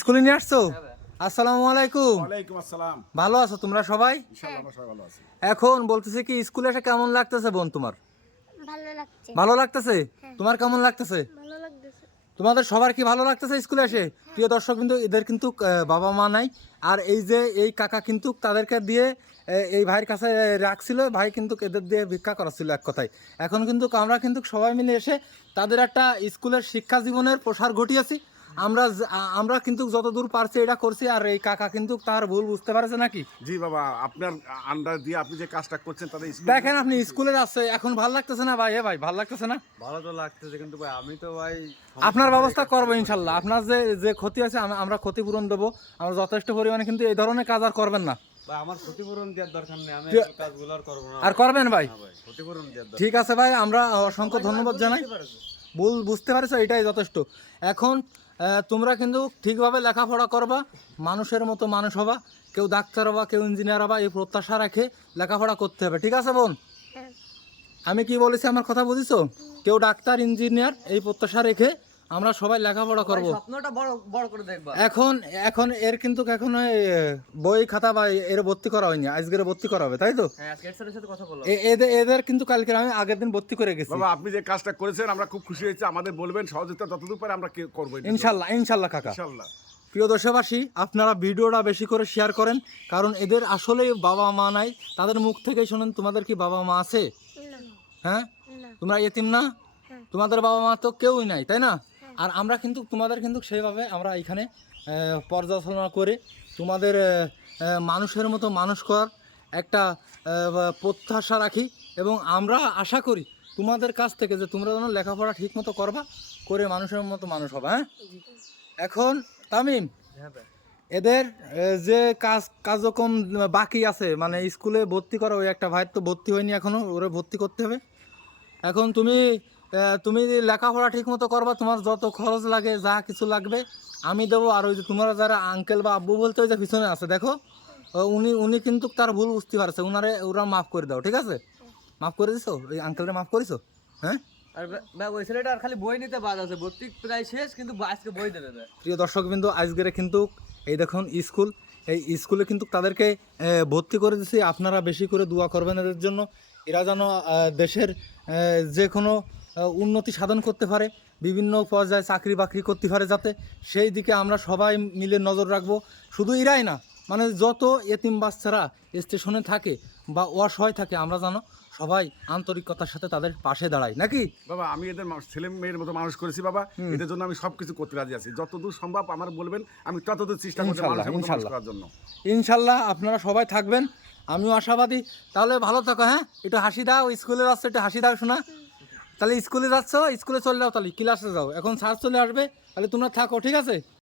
স্কুলে নিয়ে আসছো? আসসালামু আলাইকুম। ওয়ালাইকুম আসসালাম। ভালো আছো তোমরা সবাই? ইনশাআল্লাহ আমরা সবাই ভালো আছি। এখন বলতেছে কি স্কুলে এসে কেমন লাগতেছে বোন তোমার? ভালো লাগছে। ভালো লাগতেছে? তোমার কেমন লাগতেছে? ভালো লাগতেছে। তোমাদের সবার কি ভালো লাগতেছে স্কুলে এসে? প্রিয় দর্শক কিন্তু এদের কিন্তু বাবা মা নাই, আর এই যে এই কাকা কিন্তু তাদেরকে দিয়ে এই ভাইয়ের কাছে রাখছিল, ভাই কিন্তু এদের দিয়ে ভিক্ষা করাচ্ছিল এক কথায়। এখন কিন্তু আমরা কিন্তু সবাই মিলে এসে তাদের একটা স্কুলের শিক্ষা জীবনের প্রসার ঘটিয়েছি। আমরা কিন্তু যতদূর পারছি এটা করছি, আর এই কাকা কিন্তু তার ভুল বুঝতে পারছে নাকি। জি বাবা, আপনার আন্ডার দিয়ে আপনি যে কাজটা করছেন তাদের দেখেন আপনি স্কুলে যাচ্ছে, এখন ভালো লাগতেছে না ভাই? ভাই ভালো লাগতেছে না? ভালো তো লাগতেছে, কিন্তু ভাই আমি তো ভাই আপনার ব্যবস্থা করবো ইনশাল্লাহ। আপনার যে যে ক্ষতি আছে আমরা ক্ষতিপূরণ দেবো। আমরা যথেষ্ট পরিমাণে, কিন্তু এই ধরনের কাজ আর করবেন না। ভাই আমার ক্ষতিপূরণ দেওয়ার দরকার নেই, আমি এই কাজগুলো আর করব না। আর করবেন ভাই? না ভাই, ক্ষতিপূরণ দেওয়ার দরকার। ঠিক আছে ভাই, আমরা অসংখ্য ধন্যবাদ জানাই। ভুল বুঝতে পারছো, এটাই যথেষ্ট। এখন তোমরা কিন্তু ঠিকভাবে লেখাপড়া করবা, মানুষের মতো মানুষ হবা, কেউ ডাক্তার হবা, কেউ ইঞ্জিনিয়ার হবা, এই প্রত্যাশা রেখে লেখাপড়া করতে হবে। ঠিক আছে বোন? হ্যাঁ। আমি কি বলেছি আমার কথা বুঝিছো? কেউ ডাক্তার ইঞ্জিনিয়ার এই প্রত্যাশা রেখে আমরা সবাই লেখাপড়া করব। স্বপ্নটা বড় বড় করে দেখবা। এখন এখন এর কিন্তু এখন ওই বই খাতা বা এর ভর্তি করা হয়নি, আজকের ভর্তি করা হবে, তাই তো? হ্যাঁ, আজকে এর সাথে কথা বললাম। এদের কিন্তু কালকে আমি আগের দিন ভর্তি করে গেছি। বাবা, আপনি যে কাজটা করেছেন আমরা খুব খুশি হয়েছি। আমাদের বলবেন সহযোগিতা যতদূর পারে আমরা করবো ইনশাল্লাহ ইনশাল্লাহ কাকা। ইনশাআল্লাহ। প্রিয় দেশবাসী, আপনারা ভিডিওটা বেশি করে শেয়ার করেন, কারণ এদের আসলেই বাবা মা নাই। তাদের মুখ থেকেই শোনেন তোমাদের কি বাবা মা আছে? না। হ্যাঁ, না। তোমরা এতিম না? হ্যাঁ। তোমাদের বাবা মা তো কেউই নাই, তাই না? আর আমরা কিন্তু তোমাদের কিন্তু সেইভাবে আমরা এখানে পর্যালোচনা করে তোমাদের মানুষের মতো মানুষ করার একটা প্রত্যাশা রাখি, এবং আমরা আশা করি তোমাদের কাছ থেকে যে তোমরা যেন লেখাপড়া ঠিক মতো করবা, করে মানুষের মতো মানুষ হবে। হ্যাঁ, এখন তামিম, হ্যাঁ ভাই। এদের যে কার্যক্রম বাকি আছে, মানে স্কুলে ভর্তি করা, ওই একটা ভাইয়ের তো ভর্তি হয়নি এখনো, ওরে ভর্তি করতে হবে। এখন তুমি লেখাপড়া ঠিক মতো করবা, তোমার যত খরচ লাগে যা কিছু লাগবে আমি দেবো। আর ওই যে তোমরা যারা আঙ্কেল বা আব্বু বলতে ওই যে পিছনে আছে দেখো, উনি উনি কিন্তু তার ভুল বুঝতে পারছে, ওরা মাফ করে দাও। ঠিক আছে? মাফ করে দিছো? ওই আঙ্কেলরা মাফ করেছো? হ্যাঁ। আর ভাই ওই ছেলেটা আর খালি বই নিতে বাদ আছে, ভর্তি প্রায় শেষ, কিন্তু আজকে বই দেবে ভাই। প্রিয় দর্শক বিন্দু, আজকের কিন্তু এই দেখুন স্কুল, এই স্কুলে কিন্তু তাদেরকে ভর্তি করে দিচ্ছি। আপনারা বেশি করে দোয়া করবেন এদের জন্য, এরা যেন দেশের যে কোনো উন্নতি সাধন করতে পারে, বিভিন্ন পর্যায়ে চাকরি বাকরি করতে পারে, যাতে সেই দিকে আমরা সবাই মিলে নজর রাখবো। শুধু এরাই না, মানে যত এতিম বাচ্চারা স্টেশনে থাকে বা অসহায় থাকে, আমরা যেন সবাই আন্তরিকতার সাথে তাদের পাশে দাঁড়াই, নাকি? বাবা, আমি এদের ছেলে মেয়ের মতো মানুষ করেছি বাবা। এদের জন্য আমি সবকিছু করতে রাজি আছি। যতদূর সম্ভব আমার বলবেন, আমি ততদূর চেষ্টা করব মানুষের মতো মানুষ করার জন্য। ইনশাল্লাহ আপনারা সবাই থাকবেন, আমিও আশাবাদী। তাহলে ভালো থাকো। হ্যাঁ, একটু হাসি দাও, স্কুলে যাচ্ছ একটু হাসি দাও শোনা। তাহলে স্কুলে যাচ্ছ, স্কুলে চলে যাও, তাহলে ক্লাসে যাও, এখন স্যার চলে আসবে, তাহলে তোমরা থাকো। ঠিক আছে?